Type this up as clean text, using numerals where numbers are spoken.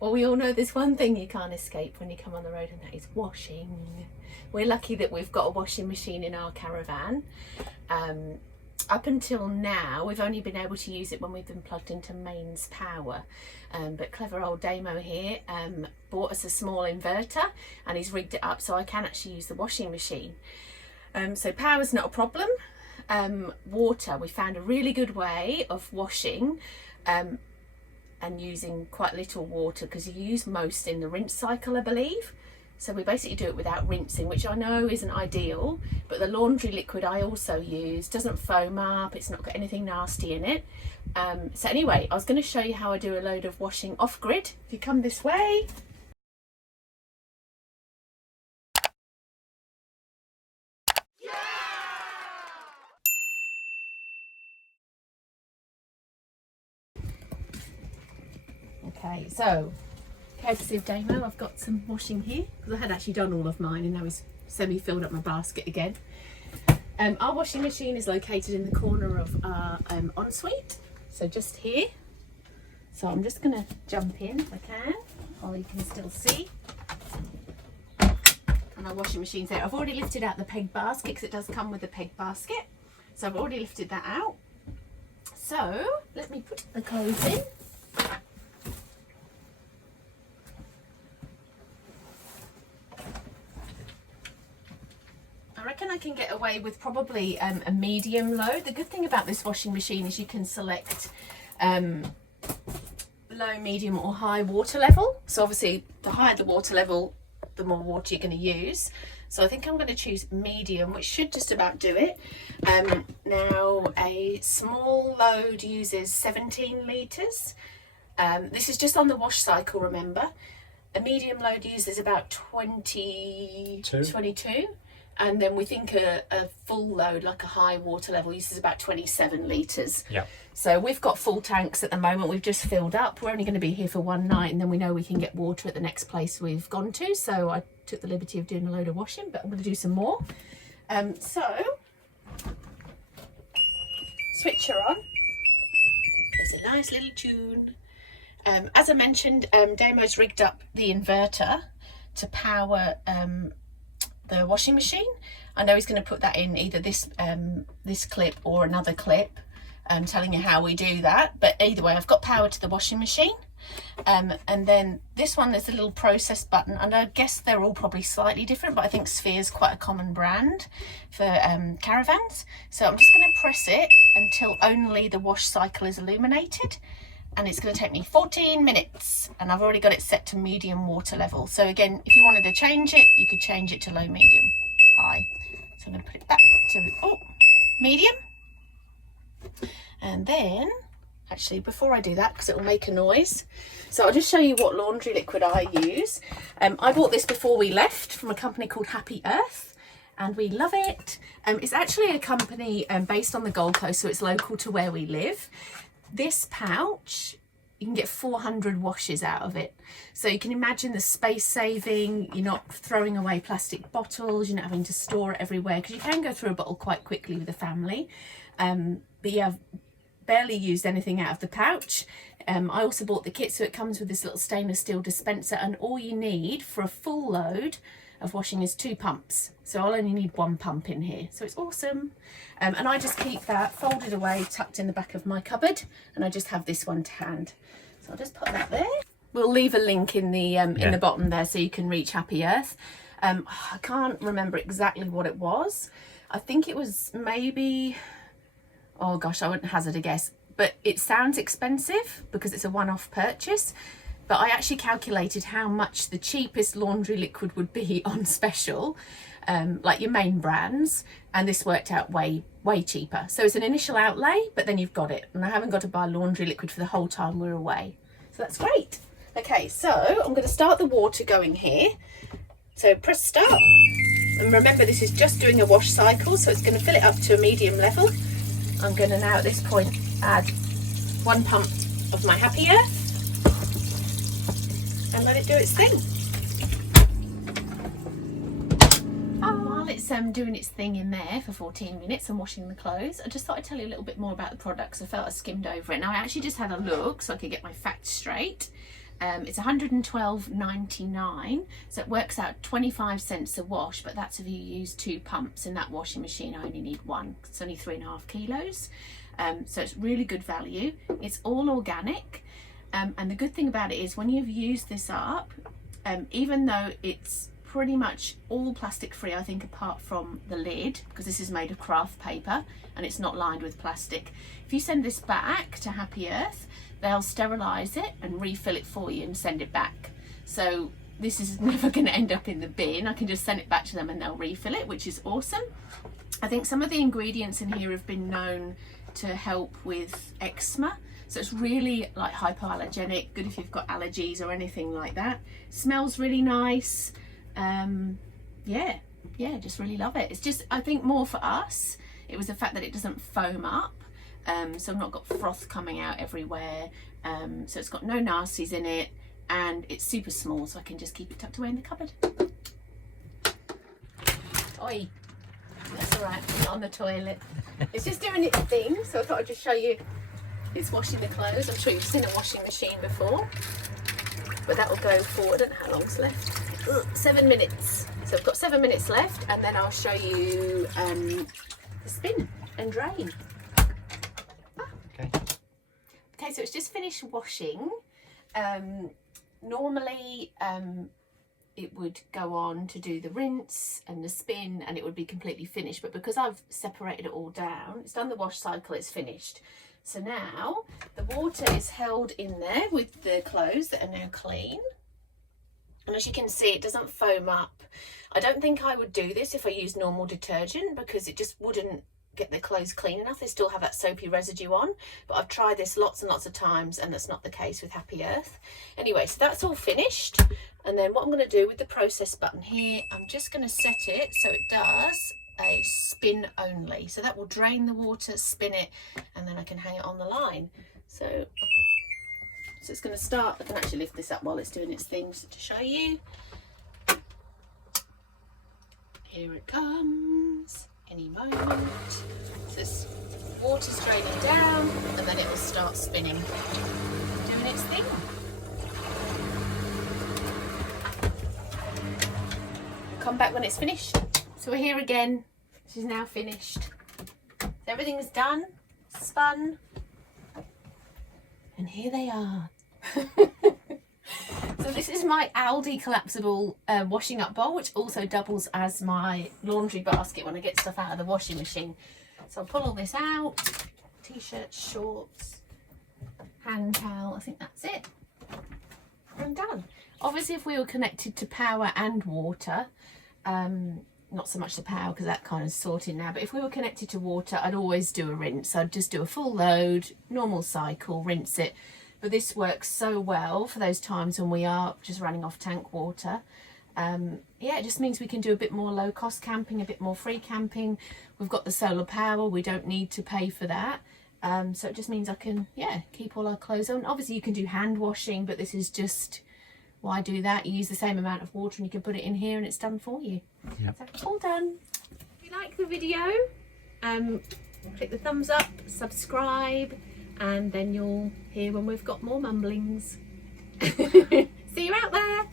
Well, we all know there's one thing you can't escape when you come on the road, and that is washing. We're lucky that we've got a washing machine in our caravan. Up until now, we've only been able to use it when we've been plugged into mains power. But clever old Damo here bought us a small inverter, and he's rigged it up so I can actually use the washing machine. So power's not a problem. Water, we found a really good way of washing and using quite little water, because you use most in the rinse cycle, I believe. So we basically do it without rinsing, which I know isn't ideal, but the laundry liquid I also use doesn't foam up, it's not got anything nasty in it. So anyway, I was going to show you how I do a load of washing off-grid. If you come this way. Okay, so courtesy of Damo, I've got some washing here, because I had actually done all of mine and now he's semi-filled up my basket again. Our washing machine is located in the corner of our ensuite, so just here. So I'm just going to jump in if I can, while you can still see. And our washing machine's there. I've already lifted out the peg basket, because it does come with a peg basket. So I've already lifted that out. So let me put the clothes in. I reckon I can get away with probably a medium load. The good thing about this washing machine is you can select low, medium or high water level. So obviously the higher the water level, the more water you're going to use. So I think I'm going to choose medium, which should just about do it. Now a small load uses 17 litres. This is just on the wash cycle, remember. A medium load uses about 22. And then we think a full load, like a high water level, uses about 27 litres. Yeah. So we've got full tanks at the moment. We've just filled up. We're only going to be here for one night, and then we know we can get water at the next place we've gone to. So I took the liberty of doing a load of washing, but I'm going to do some more. So switch her on. There's a nice little tune. As I mentioned, Damo's rigged up the inverter to power the washing machine. I know he's going to put that in either this clip or another clip telling you how we do that, but either way I've got power to the washing machine. And then this one, there's a little process button, and I guess they're all probably slightly different, but I think Sphere's quite a common brand for caravans. So I'm just going to press it until only the wash cycle is illuminated, and it's going to take me 14 minutes, and I've already got it set to medium water level. So again, if you wanted to change it, you could change it to low, medium, high. So I'm going to put it back to medium. And then actually, before I do that, because it will make a noise, so I'll just show you what laundry liquid I use. I bought this before we left from a company called Happy Earth, and we love it. It's actually a company based on the Gold Coast, so it's local to where we live. This pouch, you can get 400 washes out of it. So you can imagine the space saving. You're not throwing away plastic bottles, you're not having to store it everywhere, because you can go through a bottle quite quickly with a family. But yeah, I've barely used anything out of the pouch. I also bought the kit, so it comes with this little stainless steel dispenser, and all you need for a full load of washing is 2 pumps. So I'll only need 1 pump in here, so it's awesome. And I just keep that folded away, tucked in the back of my cupboard, and I just have this one to hand. So I'll just put that there. We'll leave a link in the bottom there so you can reach Happy Earth. I can't remember exactly what it was. I think it was maybe, oh gosh, I wouldn't hazard a guess, but it sounds expensive because it's a one-off purchase. But I actually calculated how much the cheapest laundry liquid would be on special, like your main brands, and this worked out way cheaper. So it's an initial outlay, but then you've got it, and I haven't got to buy laundry liquid for the whole time we're away. So that's great. Okay, so I'm going to start the water going here. So press start, and remember this is just doing a wash cycle, so it's going to fill it up to a medium level. I'm going to now at this point add 1 pump of my Happy Earth and let it do its thing. While it's doing its thing in there for 14 minutes and washing the clothes, I just thought I'd tell you a little bit more about the products. I felt I skimmed over it. Now I actually just had a look so I could get my facts straight. It's $112.99, so it works out 25 cents a wash, but that's if you use 2 pumps. In that washing machine I only need 1. It's only 3.5 kilos, so it's really good value. It's all organic, and the good thing about it is when you've used this up, even though it's pretty much all plastic free, I think, apart from the lid, because this is made of craft paper and it's not lined with plastic. If you send this back to Happy Earth, they'll sterilize it and refill it for you and send it back. So this is never going to end up in the bin. I can just send it back to them and they'll refill it, which is awesome. I think some of the ingredients in here have been known to help with eczema, so it's really like hypoallergenic, good if you've got allergies or anything like that. Smells really nice. Yeah, just really love it. It's just, I think more for us, it was the fact that it doesn't foam up, so I've not got froth coming out everywhere, so it's got no nasties in it, and it's super small, so I can just keep it tucked away in the cupboard. Oi, that's all right, not on the toilet. It's just doing its thing, so I thought I'd just show you. It's washing the clothes. I'm sure you've seen a washing machine before, but that will go for, I don't know how long's left. 7 minutes. So I've got 7 minutes left, and then I'll show you the spin and drain. Okay, so it's just finished washing. Normally it would go on to do the rinse and the spin and it would be completely finished, but because I've separated it all down, it's done the wash cycle, it's finished. So now the water is held in there with the clothes that are now clean. And as you can see, it doesn't foam up. I don't think I would do this if I used normal detergent, because it just wouldn't get the clothes clean enough. They still have that soapy residue on, but I've tried this lots and lots of times and that's not the case with Happy Earth. Anyway, so that's all finished. And then what I'm going to do with the process button here, I'm just going to set it so it does a spin only. So that will drain the water, spin it, and then I can hang it on the line. So it's going to start. I can actually lift this up while it's doing its things to show you. Here it comes, any moment. So this water's draining down and then it will start spinning, doing its thing. Come back when it's finished. So we're here again. This is now finished. So everything's done, spun, and here they are. So this is my Aldi collapsible washing up bowl, which also doubles as my laundry basket when I get stuff out of the washing machine. So I'll pull all this out. T-shirts, shorts, hand towel, I think that's it. I'm done. Obviously if we were connected to power and water, not so much the power because that kind of sorted now, but if we were connected to water, I'd always do a rinse. I'd just do a full load, normal cycle, rinse it. But this works so well for those times when we are just running off tank water. Yeah, it just means we can do a bit more low cost camping, a bit more free camping. We've got the solar power, we don't need to pay for that. So it just means I can, yeah, keep all our clothes on. Obviously you can do hand washing, but this is just, why do that? You use the same amount of water and you can put it in here and it's done for you. Yep. So all done. If you like the video, click the thumbs up, subscribe, and then you'll hear when we've got more mumblings. See you out there.